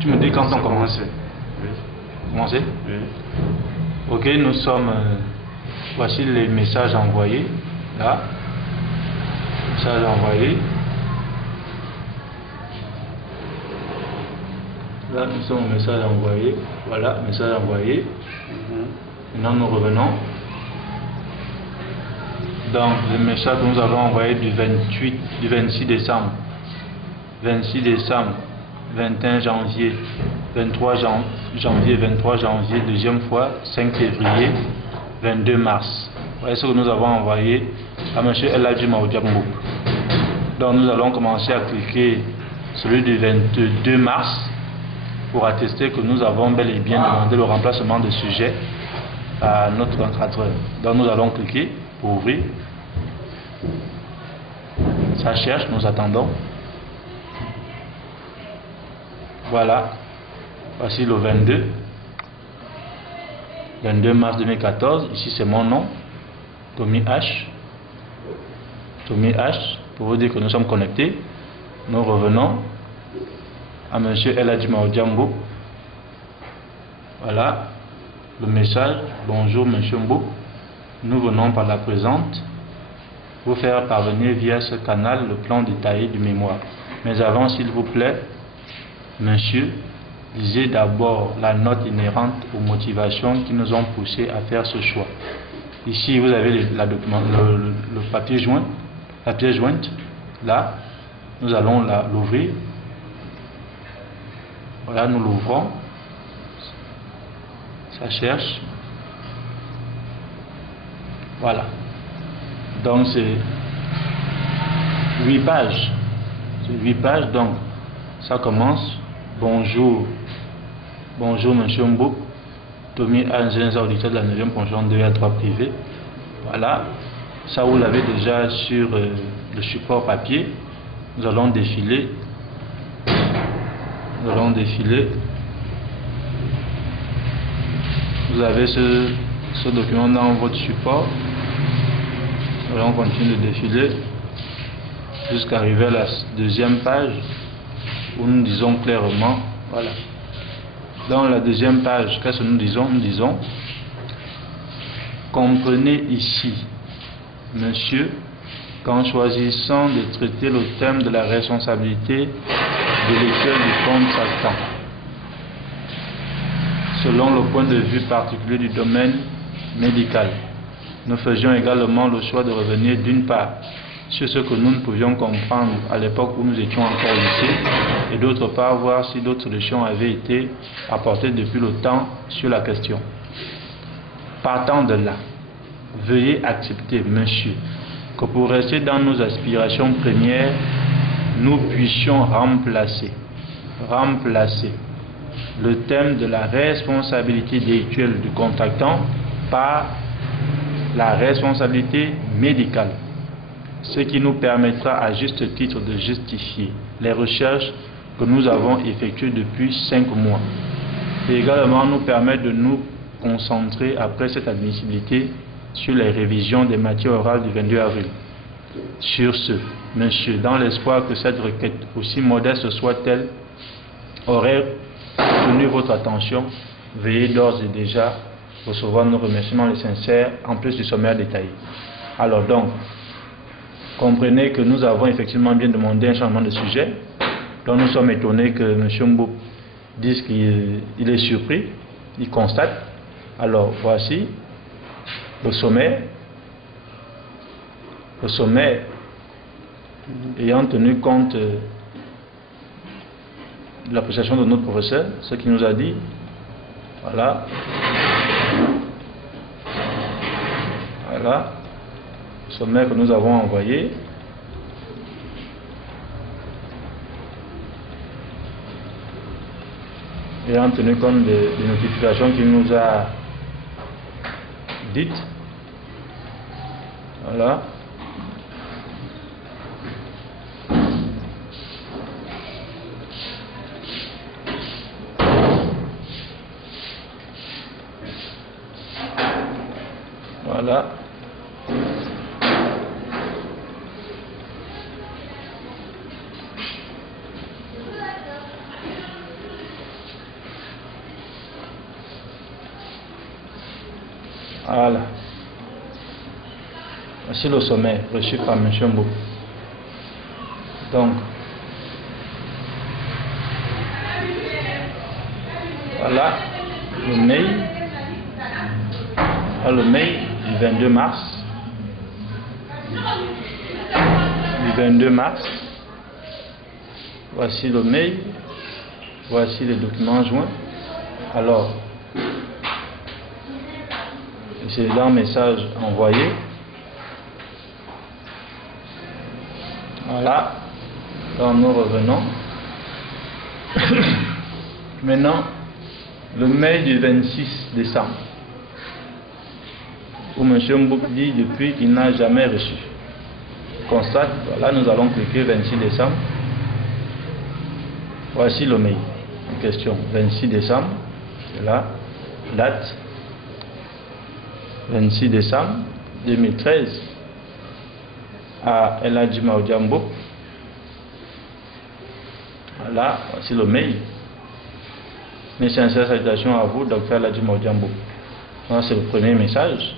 Tu me dis quand on commence. Oui. Commencer? Oui. Ok, nous sommes... voici les messages envoyés. Là. Messages envoyés. Là, nous sommes au message envoyé. Voilà, message envoyé. Maintenant, nous revenons. Donc, le message que nous avons envoyé du 26 décembre, 26 décembre, 21 janvier, 23 janvier, 23 janvier, deuxième fois, 5 février, 22 mars. Voilà ce que nous avons envoyé à M. El Hadji Maoudia Mboup. Donc, nous allons commencer à cliquer celui du 22 mars pour attester que nous avons bel et bien demandé le remplacement de sujet à notre encadreur. Donc, nous allons cliquer pour ouvrir. Ça cherche, nous attendons. Voilà. Voici le 22 mars 2014. Ici, c'est mon nom. Tommy H. Tommy H. Pour vous dire que nous sommes connectés. Nous revenons à M. El Hadji Maoudia Mboup. Voilà. Le message. Bonjour, M. Mboup. Nous venons par la présente vous faire parvenir via ce canal le plan détaillé du mémoire. Mais avant, s'il vous plaît, monsieur, lisez d'abord la note inhérente aux motivations qui nous ont poussé à faire ce choix. Ici, vous avez le papier joint, la pièce jointe. Là, nous allons l'ouvrir. Voilà, nous l'ouvrons. Ça cherche. Voilà. Donc c'est 8 pages. C'est 8 pages, donc ça commence. Bonjour. Bonjour Monsieur Mboup. Tommy, ingénieur auditeur de la 9e pension 2 à 3 privé. Voilà. Ça vous l'avez déjà sur le support papier. Nous allons défiler. Nous allons défiler. Vous avez ce document dans votre support. Nous allons continuer de défiler jusqu'à arriver à la deuxième page où nous disons clairement, voilà. Dans la deuxième page, qu'est-ce que nous disons? Nous disons, comprenez ici, monsieur, qu'en choisissant de traiter le thème de la responsabilité de l'échelle du contractant, selon le point de vue particulier du domaine médical, nous faisions également le choix de revenir d'une part sur ce que nous ne pouvions comprendre à l'époque où nous étions encore au lycée et d'autre part voir si d'autres solutions avaient été apportées depuis le temps sur la question. Partant de là, veuillez accepter, monsieur, que pour rester dans nos aspirations premières, nous puissions remplacer le thème de la responsabilité délictuelle du contractant par la responsabilité médicale, ce qui nous permettra à juste titre de justifier les recherches que nous avons effectuées depuis 5 mois et également nous permettre de nous concentrer après cette admissibilité sur les révisions des matières orales du 22 avril. Sur ce, monsieur, dans l'espoir que cette requête, aussi modeste soit-elle, aurait tenu votre attention, veuillez d'ores et déjà recevoir nos remerciements les sincères en plus du sommaire détaillé. Alors donc, comprenez que nous avons effectivement bien demandé un changement de sujet. Donc nous sommes étonnés que M. Mboup dise qu'il est surpris, il constate. Alors voici le sommaire. Le sommaire ayant tenu compte de l'appréciation de notre professeur, ce qu'il nous a dit. Voilà. Voilà. Le sommaire que nous avons envoyé. Ayant tenu compte des notifications qu'il nous a dites. Voilà. Voilà. Voilà. Voici le sommaire reçu par M. Mboup. Donc, voilà le mail. Le mail du 22 mars. Voici le mail. Voici les documents joints. Alors, c'est dans le message envoyé. Voilà. Donc nous revenons. Maintenant, le mail du 26 décembre. Où M. Mboup dit depuis qu'il n'a jamais reçu. Constate, voilà, nous allons cliquer 26 décembre. Voici le mail en question. 26 décembre, c'est là, date 26 décembre 2013 à El Hadji Maodia Mboup. Voilà, voici le mail. Mes sincères salutations à vous, Dr. El Hadji Maodia Mboup. Voilà, c'est le premier message.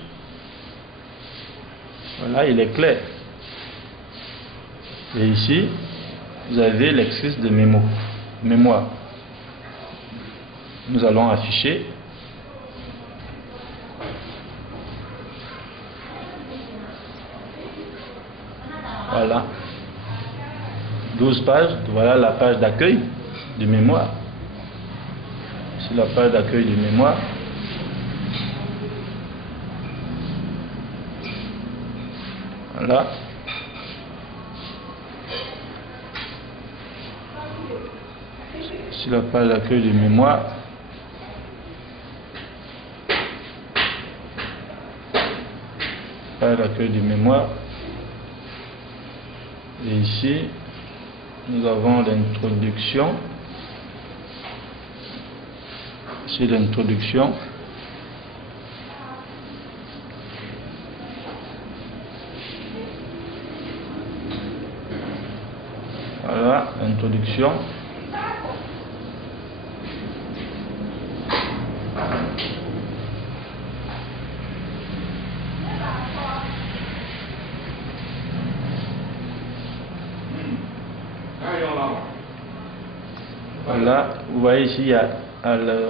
Voilà, il est clair. Et ici, vous avez l'exercice de mémoire. Nous allons afficher. Voilà. 12 pages. Voilà la page d'accueil du mémoire. C'est la page d'accueil du mémoire. Voilà. C'est la page d'accueil du mémoire. Page d'accueil du mémoire. Et ici, nous avons l'introduction. C'est l'introduction. Voilà, l'introduction. Voilà, vous voyez ici, il y a le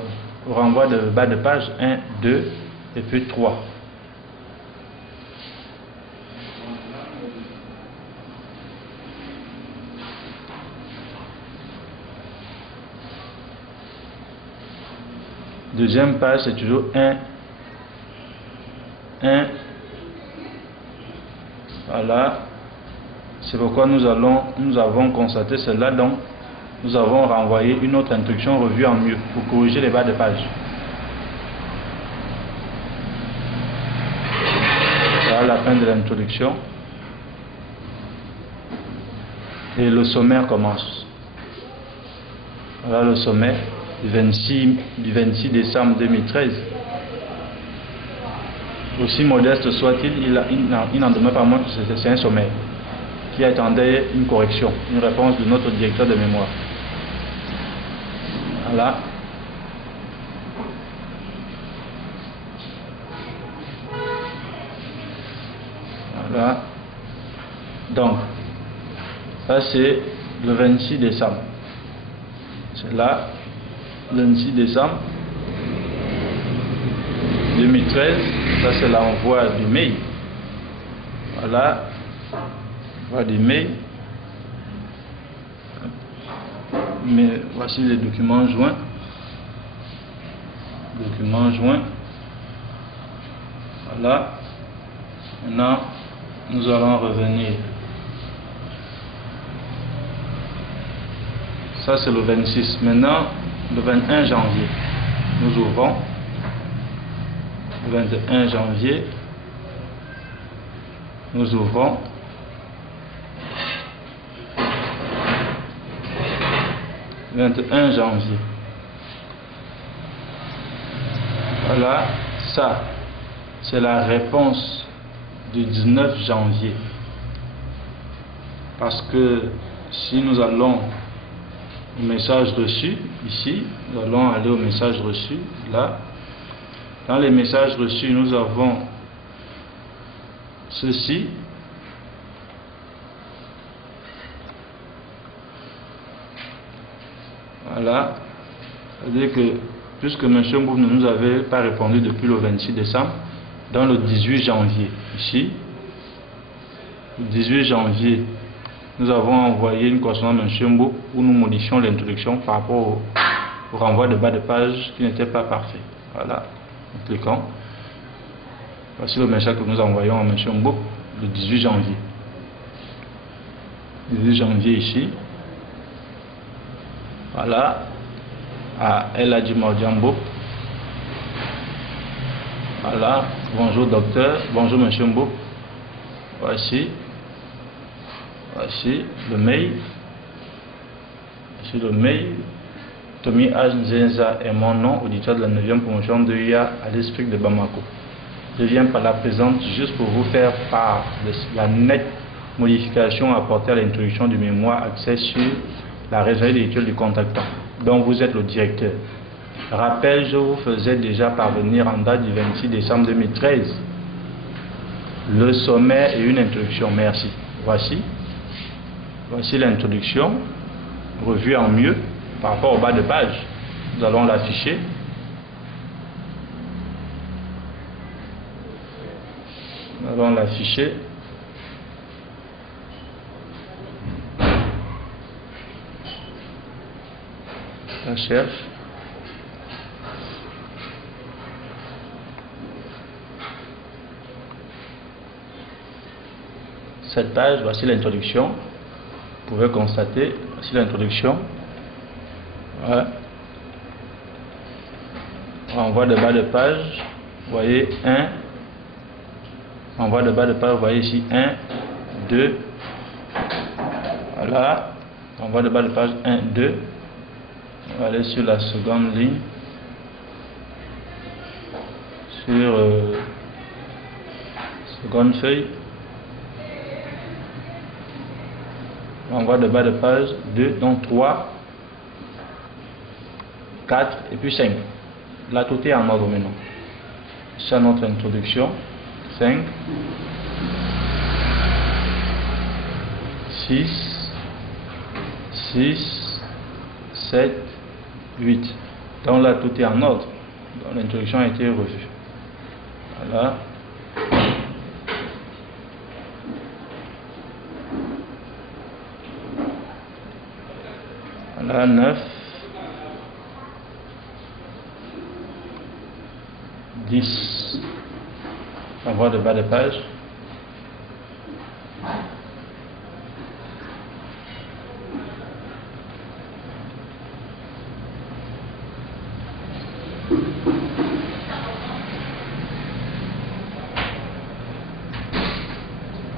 renvoi de bas de page 1, 2 et puis 3. Deuxième page, c'est toujours 1. Voilà. C'est pourquoi nous avons constaté cela, donc nous avons renvoyé une autre instruction revue en mieux pour corriger les bas de page. Voilà la fin de l'introduction. Et le sommaire commence. Voilà le sommaire du 26 décembre 2013. Aussi modeste soit-il, il n'en demeure pas moins que c'est un sommaire qui attendait une correction, une réponse de notre directeur de mémoire. Voilà. Voilà. Donc, ça c'est le 26 décembre. C'est là, le 26 décembre 2013. Ça c'est l'envoi du mail. Voilà. L'envoi du mail. Mais voici les documents joints. Documents joints. Voilà. Maintenant, nous allons revenir. Ça, c'est le 26. Maintenant, le 21 janvier. Nous ouvrons. Le 21 janvier. Nous ouvrons. Le 21 janvier. Voilà, ça, c'est la réponse du 19 janvier. Parce que si nous allons au message reçu, ici, nous allons aller au message reçu, là, Dans les messages reçus, nous avons ceci. Voilà. C'est-à-dire que, puisque M. Mboup ne nous avait pas répondu depuis le 26 décembre, dans le 18 janvier, ici, le 18 janvier, nous avons envoyé une correspondance à M. Mboup où nous modifions l'introduction par rapport au renvoi de bas de page qui n'était pas parfait. Voilà. Nous cliquons. Voici le message que nous envoyons à M. Mboup le 18 janvier. 18 janvier ici. Voilà. À El Hadji Mordian Mboup. Voilà. Bonjour docteur. Bonjour M. Mboup. Voici. Voici le mail. Voici le mail. Tommy H. Nzenza est mon nom, auditeur de la 9e promotion de l'UA à l'esprit de Bamako. Je viens par la présente juste pour vous faire part de la nette modification apportée à l'introduction du mémoire accès sur la réserve d'études du contactant, dont vous êtes le directeur. Rappel, je vous faisais déjà parvenir en date du 26 décembre 2013 le sommaire et une introduction. Merci. Voici l'introduction, revue en mieux par rapport au bas de page. Nous allons l'afficher. Nous allons l'afficher. La cherche. Cette page, voici l'introduction. Vous pouvez constater, voici l'introduction. Voilà. Renvoi de bas de page. Vous voyez 1. Renvoi de bas de page, vous voyez ici 1, 2. Voilà. Renvoi de bas de page 1, 2. On va aller sur la seconde ligne. Sur seconde feuille. Renvoi de bas de page 2, donc 3, 4 et puis 5. Là, tout est en ordre maintenant. C'est notre introduction. 5, 6, 6, 7, 8. Donc là, tout est en ordre. L'introduction a été revue. Voilà. Voilà, 9, 10. Renvoi de bas de page.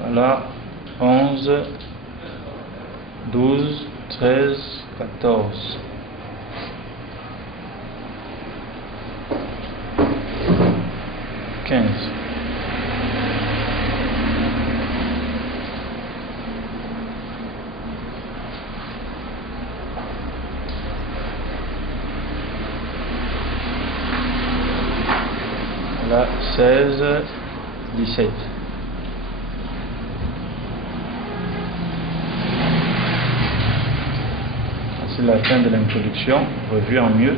Voilà, 11, 12, 13, 14. Là, 16, 17. C'est la fin de l'introduction, revue en mieux.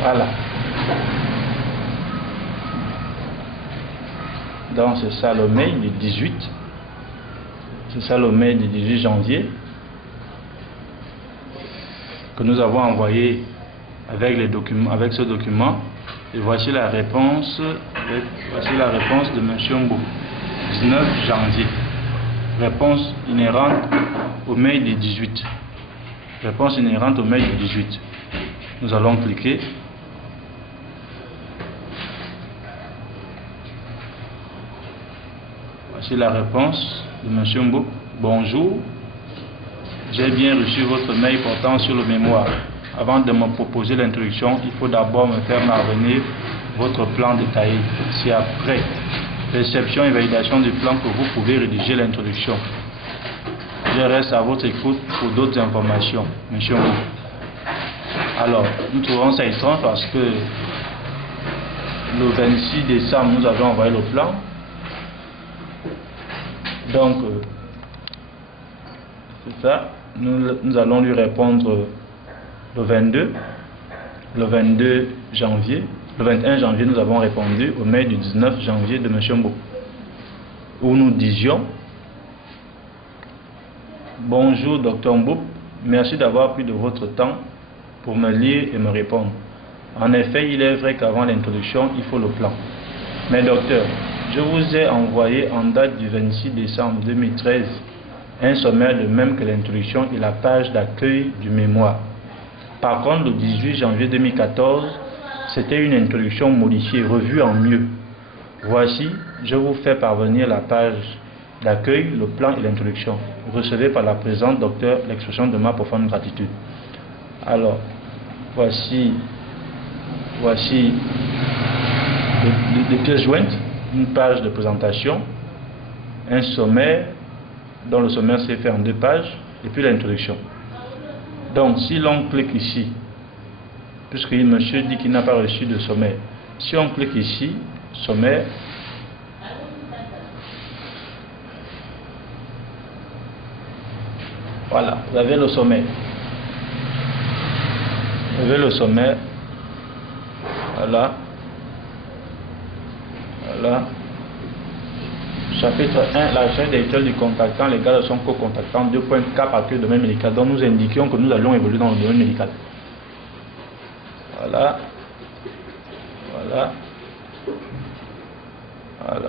Voilà. Donc c'est ça le mail du 18. C'est ça le mail du 18 janvier que nous avons envoyé avec les documents, avec ce document. Et voici la réponse. Voici la réponse de M. Mboup. 19 janvier. Réponse inhérente au mail du 18. Réponse inhérente au mail du 18. Nous allons cliquer. Voici la réponse de M. Mboup. Bonjour. J'ai bien reçu votre mail portant sur le mémoire. Avant de me proposer l'introduction, il faut d'abord me faire parvenir votre plan détaillé. C'est après réception et validation du plan que vous pouvez rédiger l'introduction. Je reste à votre écoute pour d'autres informations, M. Mboup. Alors, nous trouvons ça étrange parce que le 26 décembre, nous avons envoyé le plan. Donc, c'est ça. Nous allons lui répondre le 22. Le 22 janvier. Le 21 janvier, nous avons répondu au mail du 19 janvier de M. Mbou, où nous disions: bonjour Dr Mbou, merci d'avoir pris de votre temps pour me lire et me répondre. En effet, il est vrai qu'avant l'introduction, il faut le plan. Mais docteur, je vous ai envoyé en date du 26 décembre 2013 un sommaire de même que l'introduction et la page d'accueil du mémoire. Par contre, le 18 janvier 2014, c'était une introduction modifiée, revue en mieux. Voici, je vous fais parvenir la page d'accueil, le plan et l'introduction. Recevez par la présente, docteur, l'expression de ma profonde gratitude. Alors, voici des pièces jointes, une page de présentation, un sommaire, dont le sommaire s'est fait en 2 pages, et puis l'introduction. Donc, si l'on clique ici, puisque le monsieur dit qu'il n'a pas reçu de sommaire, si on clique ici, sommaire, voilà, vous avez le sommaire. Vous avez le sommaire. Voilà. Voilà. Chapitre 1, la recherche des rituels du contactant, les gars de son co-contactant, 2 points, cas par que domaine médical, dont nous indiquions que nous allons évoluer dans le domaine médical. Voilà. Voilà. Voilà.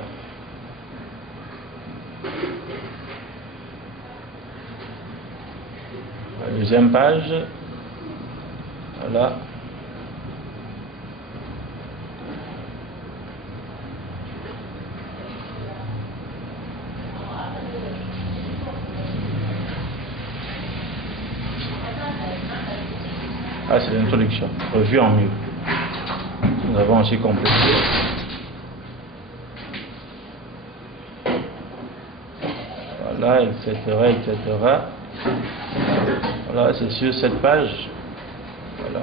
La deuxième page. Voilà. Ah, c'est l'introduction, revue en mieux. Nous avons aussi complété. Voilà, etc., etc. Voilà, c'est sur cette page. Voilà.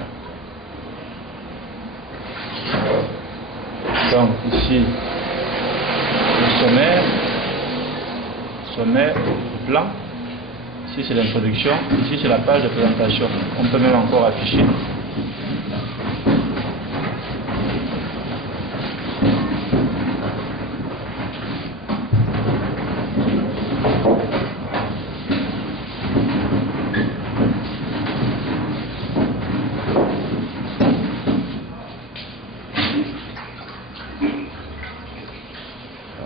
Donc, ici, le sommaire, le plan. Ici, c'est l'introduction. Ici, c'est la page de présentation. On peut même encore afficher.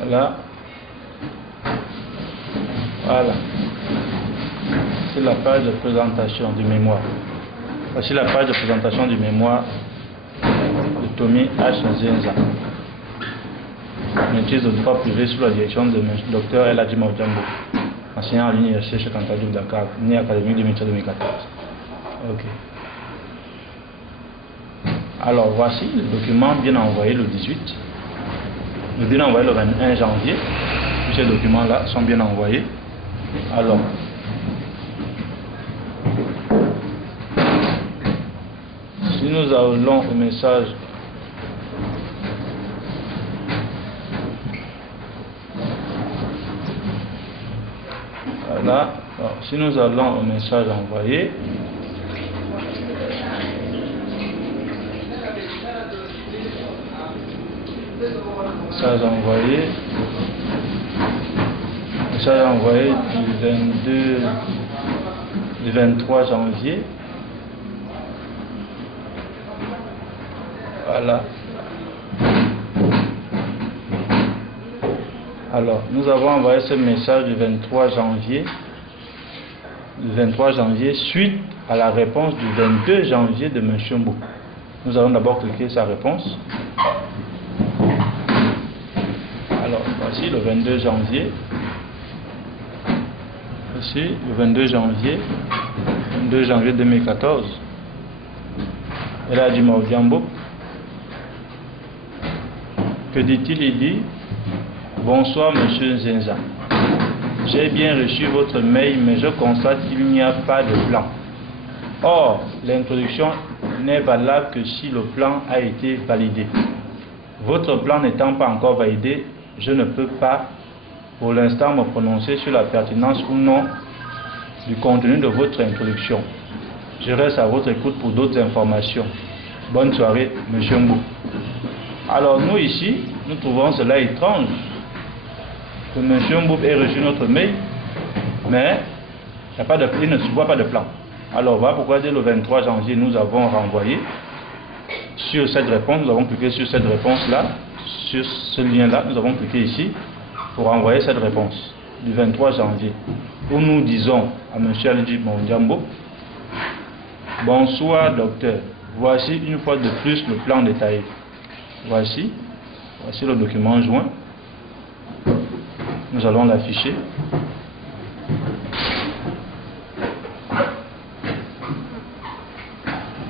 Voilà. Voilà. C'est la page de présentation du mémoire. Voici la page de présentation du mémoire de Tommy H. Nzenza. Maîtrise de droit privé sous la direction de Dr Eladji Maodiambo, enseignant à l'université Cheikh Anta Diop Dakar, né académique 2013-2014. Ok. Alors voici le document bien envoyé le 18. Nous bien envoyé le 21 janvier. Tous ces documents-là sont bien envoyés. Alors, si nous allons au message, voilà. Alors, si nous allons au message envoyé, message envoyé du 23 janvier. Voilà. Alors, nous avons envoyé ce message du 23 janvier. Suite à la réponse du 22 janvier de M. Mbou. Nous allons d'abord cliquer sa réponse. Alors, voici le 22 janvier. Voici le 22 janvier 2014. Eladji Maodiambo. Que dit-il? Il dit: bonsoir Monsieur Nzenza. J'ai bien reçu votre mail, mais je constate qu'il n'y a pas de plan. Or, l'introduction n'est valable que si le plan a été validé. Votre plan n'étant pas encore validé, je ne peux pas pour l'instant me prononcer sur la pertinence ou non du contenu de votre introduction. Je reste à votre écoute pour d'autres informations. Bonne soirée, Monsieur Mbou. Alors nous ici, nous trouvons cela étrange que Monsieur Mbou ait reçu notre mail, mais il ne se voit pas de plan. Alors voilà pourquoi dès le 23 janvier, nous avons renvoyé sur cette réponse, nous avons cliqué sur cette réponse-là, sur ce lien-là, nous avons cliqué ici pour envoyer cette réponse du 23 janvier, où nous disons à M. Alidji Mondiambo: bonsoir docteur, voici une fois de plus le plan détaillé. Voici le document joint. Nous allons l'afficher.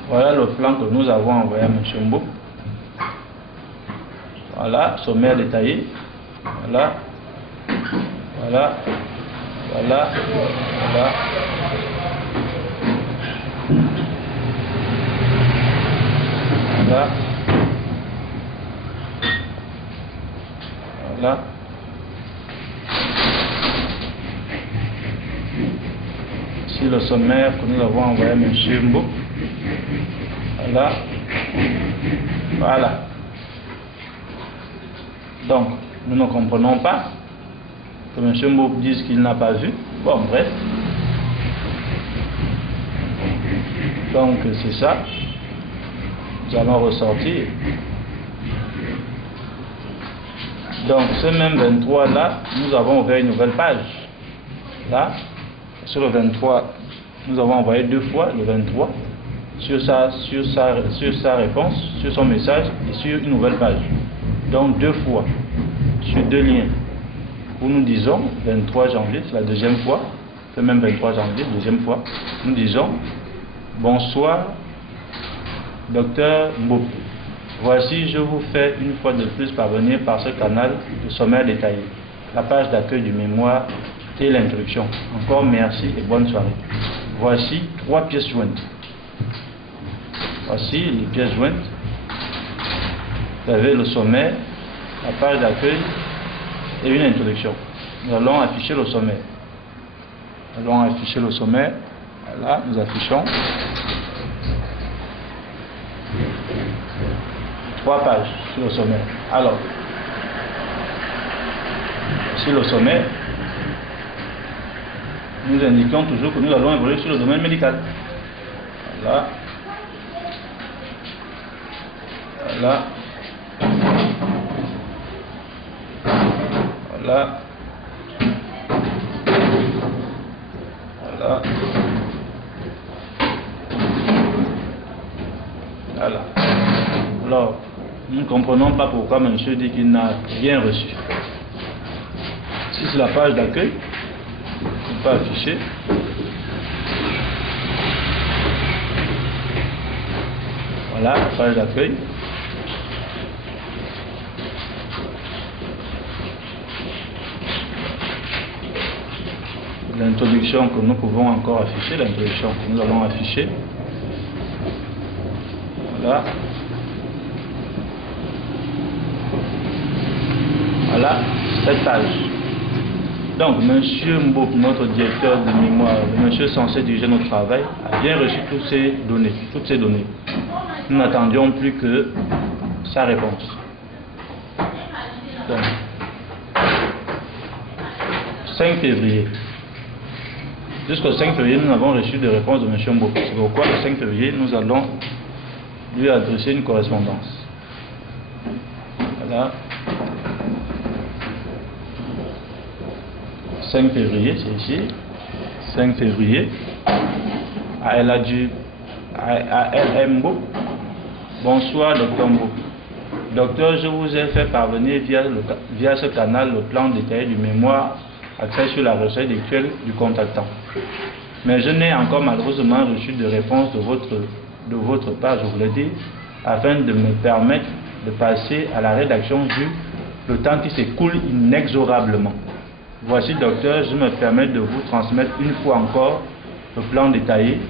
Voilà le plan que nous avons envoyé à M. Mbou. Voilà, sommaire détaillé. Voilà. Voilà. Voilà. Voilà. Voilà. Voilà. Ici le sommaire que nous avons envoyé à M. Mbou. Voilà. Voilà. Donc, nous ne comprenons pas que M. Mbou dise qu'il n'a pas vu. Bon, bref. Donc, c'est ça. Nous allons ressortir. Donc, ce même 23 là, nous avons ouvert une nouvelle page. Là, sur le 23, nous avons envoyé 2 fois le 23 sur sa réponse, sur son message et sur une nouvelle page. Donc 2 fois sur 2 liens où nous disons 23 janvier, c'est la deuxième fois, c'est même 23 janvier, deuxième fois, nous disons: bonsoir docteur Mbou. Voici, je vous fais une fois de plus parvenir par ce canal le sommaire détaillé, la page d'accueil du mémoire et l'introduction. Encore merci et bonne soirée. Voici 3 pièces jointes. Voici les pièces jointes. Vous avez le sommaire, la page d'accueil et une introduction. Nous allons afficher le sommaire. Nous allons afficher le sommaire. Voilà, nous affichons 3 pages sur le sommaire. Alors, sur le sommaire, nous indiquons toujours que nous allons évoluer sur le domaine médical. Voilà. Voilà. Voilà. Voilà. Voilà. Alors, nous ne comprenons pas pourquoi monsieur dit qu'il n'a rien reçu. Si c'est la page d'accueil, on peut afficher. Voilà, la page d'accueil. L'introduction que nous pouvons encore afficher, l'introduction que nous allons afficher. Voilà. Voilà, cette page. Donc, monsieur Mbou, notre directeur de mémoire, le monsieur censé diriger notre travail, a bien reçu toutes ces données. Nous n'attendions plus que sa réponse. Donc, 5 février. Jusqu'au 5 février, nous n'avons reçu de réponse de monsieur Mbou. C'est pourquoi le 5 février, nous allons lui adresser une correspondance. Voilà. 5 février, c'est ici. 5 février. À LM Mbou. Bonsoir, docteur Mbou. Docteur, je vous ai fait parvenir via ce canal le plan détaillé du mémoire axé sur la recherche actuelle du contactant. Mais je n'ai encore malheureusement reçu de réponse de votre part, je vous le dis, afin de me permettre de passer à la rédaction vu le temps qui s'écoule inexorablement. Voici, docteur, je me permets de vous transmettre une fois encore le plan détaillé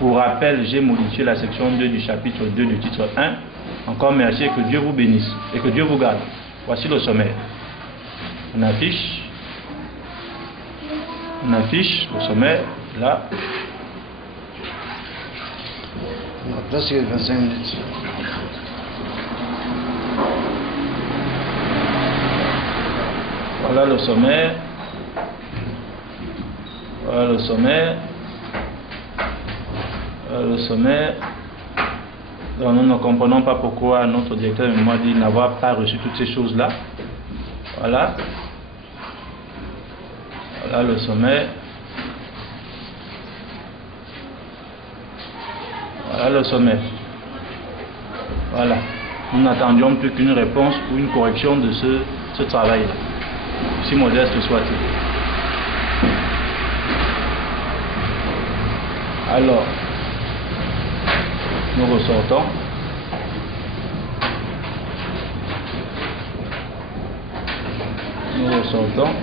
Pour rappel, j'ai modifié la section 2 du chapitre 2 du titre 1. Encore merci et que Dieu vous bénisse et que Dieu vous garde. Voici le sommaire. On affiche le sommaire là. Là, c'est 25 minutes. Voilà le sommaire. Voilà le sommaire. Voilà le sommaire. Donc, nous ne comprenons pas pourquoi notre directeur de mémoire dit n'avoir pas reçu toutes ces choses-là. Voilà. Voilà le sommaire. Voilà le sommaire. Voilà. Nous n'attendions plus qu'une réponse ou une correction de ce travail-là. Si modeste soit-il. Alors, nous ressortons.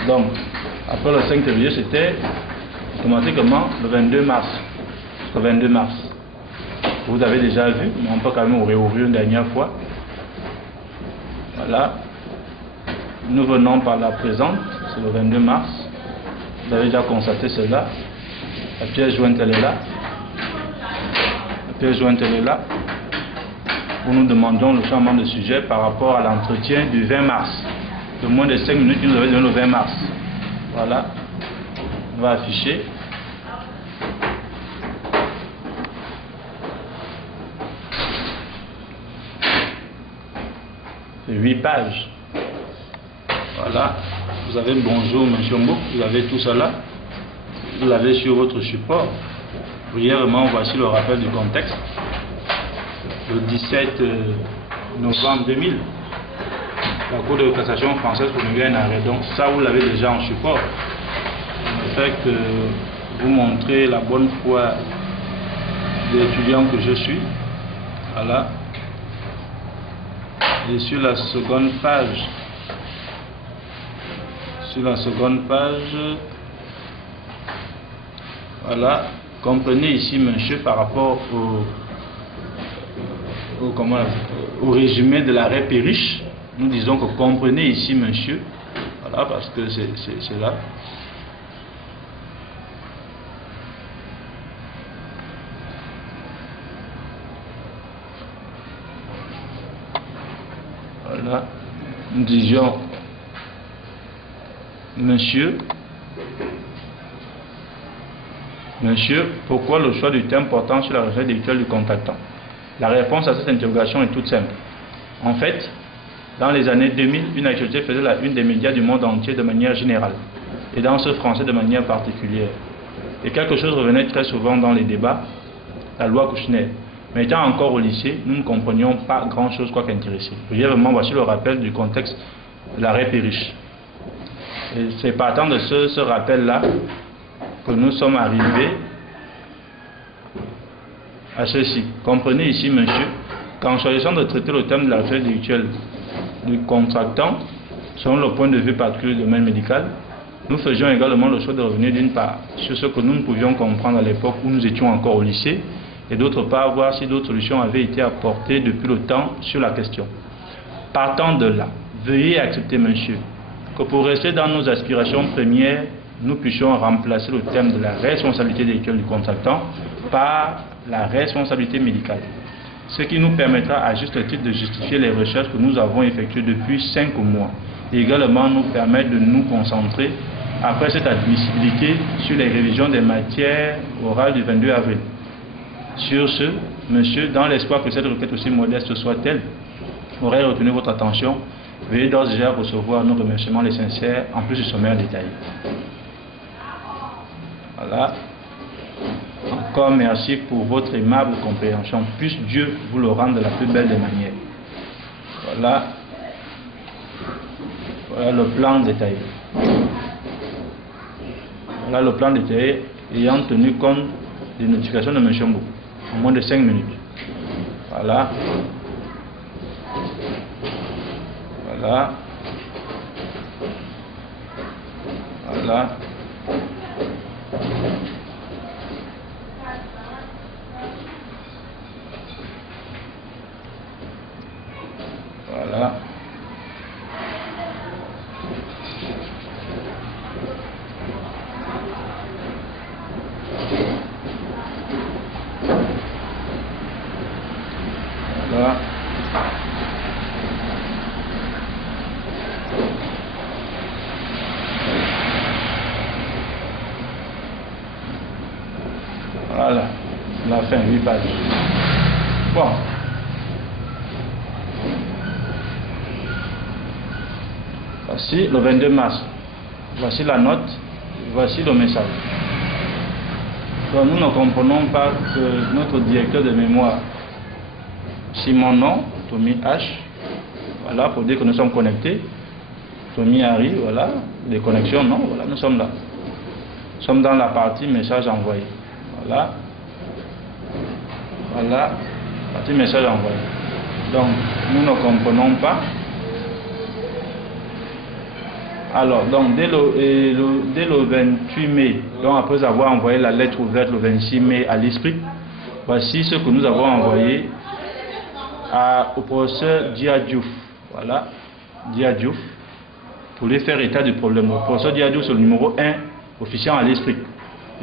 Donc, après le 5 février, c'était automatiquement le 22 mars. Le 22 mars. Vous avez déjà vu, mais on peut quand même réouvrir une dernière fois. Voilà. Nous venons par la présente, c'est le 22 mars. Vous avez déjà constaté cela. La pièce jointe, elle est là. La pièce jointe, elle est là. Où nous demandions le changement de sujet par rapport à l'entretien du 20 mars. De moins de 5 minutes, nous avons donné le 20 mars. Voilà. On va afficher. C'est 8 pages. Voilà. Vous avez bonjour, monsieur Mbouk. Vous avez tout cela. Vous l'avez sur votre support. Brièvement, voici le rappel du contexte. Le 17 novembre 2000, la Cour de cassation française promulguait un arrêt. Donc ça, vous l'avez déjà en support. Le fait que vous montrez la bonne foi des étudiants que je suis. Voilà. Et sur la seconde page, voilà, comprenez ici, monsieur, par rapport au résumé de l'arrêt Perriche, nous disons que comprenez ici, monsieur, voilà, parce que c'est là. Voilà, nous disions, monsieur, pourquoi le choix du thème portant sur la recherche délictuelle du contactant? La réponse à cette interrogation est toute simple. En fait, dans les années 2000, une actualité faisait la une des médias du monde entier de manière générale, et dans ce français de manière particulière. Et quelque chose revenait très souvent dans les débats, la loi Kouchner. Mais étant encore au lycée, nous ne comprenions pas grand-chose quoi qu'intéressé. Brièvement, voici le rappel du contexte de l'arrêt Perriche. Et c'est partant de ce rappel-là que nous sommes arrivés à ceci. Comprenez ici, monsieur, qu'en choisissant de traiter le thème de la recherche délictuelle du contractant, selon le point de vue particulier du domaine médical, nous faisions également le choix de revenir d'une part sur ce que nous ne pouvions comprendre à l'époque où nous étions encore au lycée, et d'autre part voir si d'autres solutions avaient été apportées depuis le temps sur la question. Partant de là, veuillez accepter, monsieur, que pour rester dans nos aspirations premières, nous puissions remplacer le thème de la responsabilité délictuelle du contractant par la responsabilité médicale. Ce qui nous permettra à juste titre de justifier les recherches que nous avons effectuées depuis 5 mois et également nous permettre de nous concentrer après cette admissibilité sur les révisions des matières orales du 22 avril. Sur ce, monsieur, dans l'espoir que cette requête aussi modeste soit-elle, aurait retenu votre attention, veuillez d'ores et déjà recevoir nos remerciements les sincères en plus du sommaire détaillé. Voilà. Encore merci pour votre aimable compréhension. Puisse Dieu vous le rendre de la plus belle des manières. Voilà. Voilà le plan détaillé. Voilà le plan détaillé ayant tenu compte des notifications de M. Mbou en moins de 5 minutes. Voilà. Voilà. Voilà. Voilà. Voilà. Voilà, la fin, 8 pages. Bon. Voici le 22 mars. Voici la note. Voici le message. Donc nous ne comprenons pas que notre directeur de mémoire, si mon nom, Tommy H, voilà, pour dire que nous sommes connectés. Tommy Harry, voilà, les connexions, non, voilà, nous sommes là. Nous sommes dans la partie message envoyé. Voilà. Voilà, partie message envoyé. Donc, nous ne comprenons pas. Alors, donc, dès le 28 mai, donc après avoir envoyé la lettre ouverte le 26 mai à l'esprit, voici ce que nous avons envoyé au professeur Diadjouf. Voilà, Diadjouf, pour lui faire état du problème. Le professeur Diadjouf, c'est le numéro 1, officiant à l'esprit.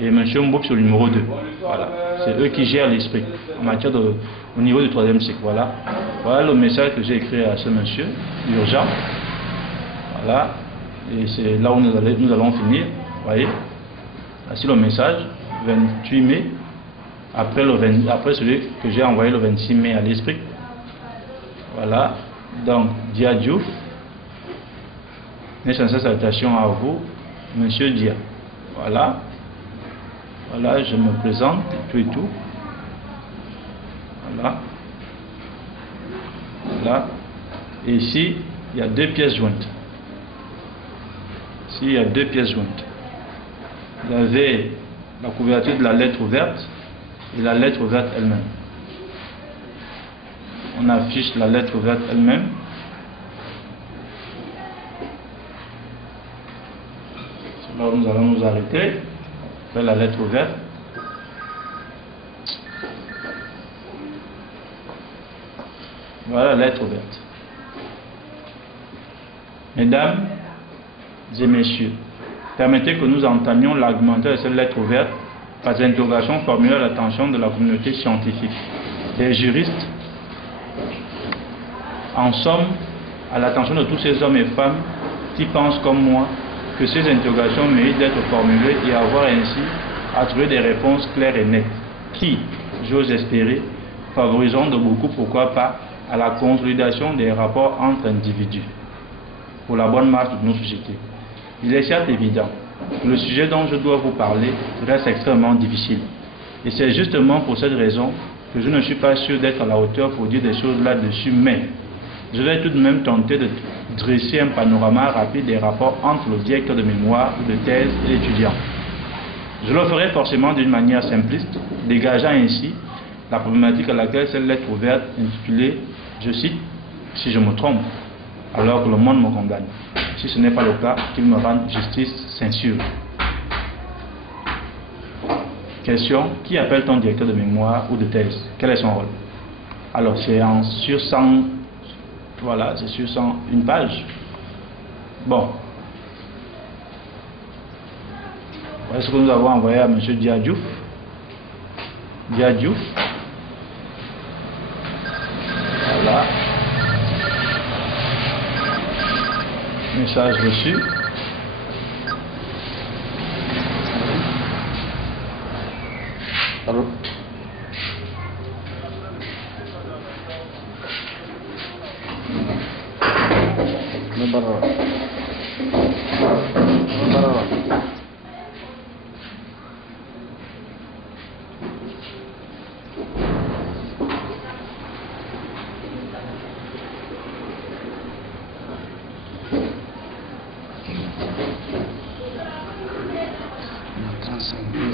Et M. Mbouk, c'est le numéro 2. Voilà, c'est eux qui gèrent l'esprit en matière au niveau du 3e cycle. Voilà, voilà le message que j'ai écrit à ce monsieur, urgent. Voilà, et c'est là où nous allons finir. Vous voyez, voici le message, 28 mai, après celui que j'ai envoyé le 26 mai à l'esprit. Voilà, donc Diadjouf, mes sincères salutations à vous, monsieur Dia. Voilà. Voilà, je me présente, tout et tout. Voilà. Voilà. Et ici, il y a 2 pièces jointes. Ici, il y a 2 pièces jointes. Vous avez la couverture de la lettre ouverte et la lettre ouverte elle-même. On affiche la lettre ouverte elle-même. C'est là où nous allons nous arrêter. La lettre ouverte. Voilà la lettre ouverte. Mesdames et messieurs, permettez que nous entamions l'argumentaire de cette lettre ouverte par des interrogations formulées à l'attention de la communauté scientifique, des juristes, en somme, à l'attention de tous ces hommes et femmes qui pensent comme moi que ces interrogations méritent d'être formulées et avoir ainsi à trouver des réponses claires et nettes qui, j'ose espérer, favoriseront de beaucoup, pourquoi pas, à la consolidation des rapports entre individus pour la bonne marche de nos sociétés. Il est certes évident que le sujet dont je dois vous parler reste extrêmement difficile. Et c'est justement pour cette raison que je ne suis pas sûr d'être à la hauteur pour dire des choses là-dessus, mais je vais tout de même tenter de dresser un panorama rapide des rapports entre le directeur de mémoire ou de thèse et l'étudiant. Je le ferai forcément d'une manière simpliste, dégageant ainsi la problématique à laquelle cette lettre ouverte intitulée, je cite, « Si je me trompe, alors que le monde me condamne. Si ce n'est pas le cas, qu'il me rende justice censure. » Question, qui appelle-t-on directeur de mémoire ou de thèse? Quel est son rôle? Alors, c'est sur 100... Voilà, c'est sur une page. Bon. Voilà ce que nous avons envoyé à M. Diadjouf. Diadjouf. Voilà. Message reçu. Allô?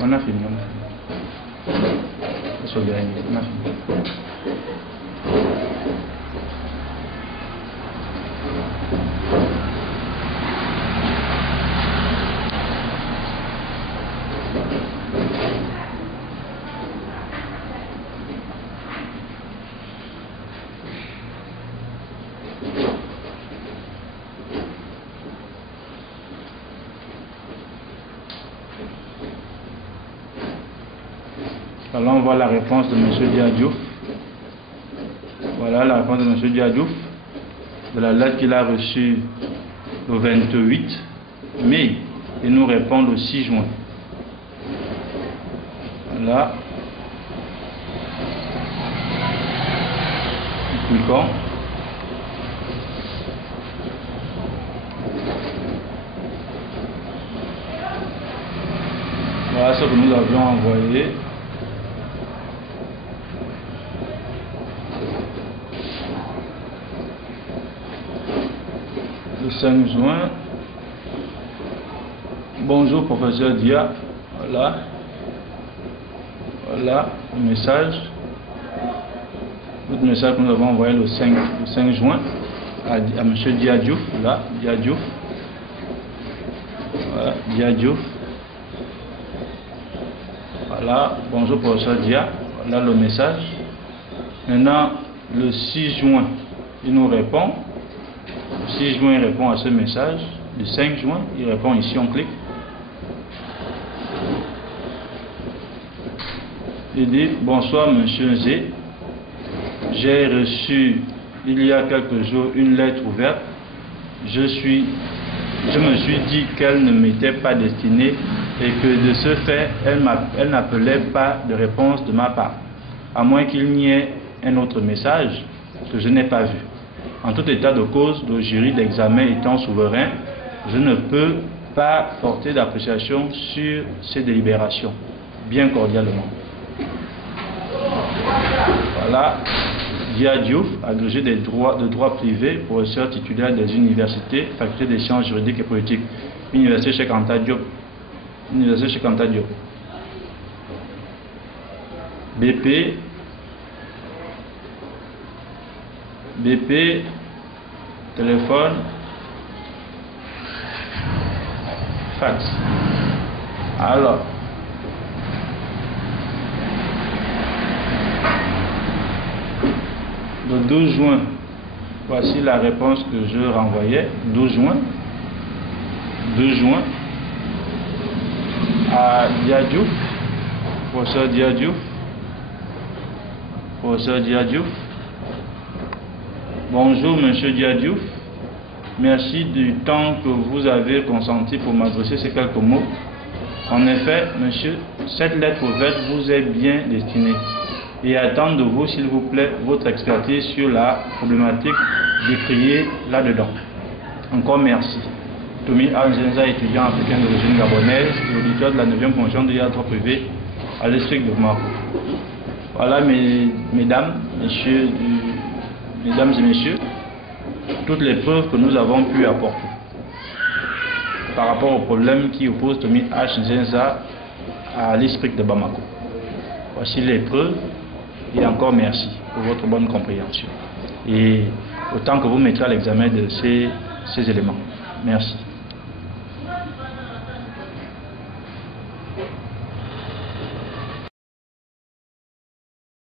On a fini. On a fini. Allons voir la réponse de M. Diadiouf. Voilà la réponse de M. Diadiouf de la lettre qu'il a reçue le 28 mai. Il nous répond le 6 juin. Voilà. Cliquons. Voilà ce que nous avions envoyé. Le 5 juin. Bonjour professeur Dia. Voilà. Voilà le message. Le message que nous avons envoyé le 5 juin à M. Diadiouf. Là, Diadiouf. Voilà, Diadiouf. Voilà, bonjour professeur Dia. Voilà le message. Maintenant, le 6 juin, il nous répond. Le 6 juin, il répond à ce message. Le 5 juin, il répond ici, on clique. Il dit, bonsoir monsieur Z. J'ai reçu il y a quelques jours une lettre ouverte. Je me suis dit qu'elle ne m'était pas destinée et que de ce fait, elle n'appelait pas de réponse de ma part, à moins qu'il n'y ait un autre message que je n'ai pas vu. En tout état de cause, le jury d'examen étant souverain, je ne peux pas porter d'appréciation sur ces délibérations, bien cordialement. Voilà, Diadiouf, agrégé de droit privé, professeur titulaire des universités, faculté des sciences juridiques et politiques, Université Cheikh Anta Diop. Université Cheikh Anta Diop. BP, téléphone, fax. Alors, le 12 juin, voici la réponse que je renvoyais. 12 juin à Diadiouf, professeur Diadiouf. Bonjour monsieur Diadiouf, merci du temps que vous avez consenti pour m'adresser ces quelques mots. En effet, monsieur, cette lettre ouverte vous est bien destinée et attend de vous, s'il vous plaît, votre expertise sur la problématique décriée là-dedans. Encore merci. Tomi Anzenza, étudiant africain d'origine gabonaise et auditeur de la 9e convention de droit privé à l'District de Bamako. Voilà, mesdames et messieurs, toutes les preuves que nous avons pu apporter par rapport au problème qui oppose Tomi Anzenza à l'District de Bamako. Voici les preuves et encore merci pour votre bonne compréhension. Et autant que vous mettrez à l'examen de ces éléments. Merci.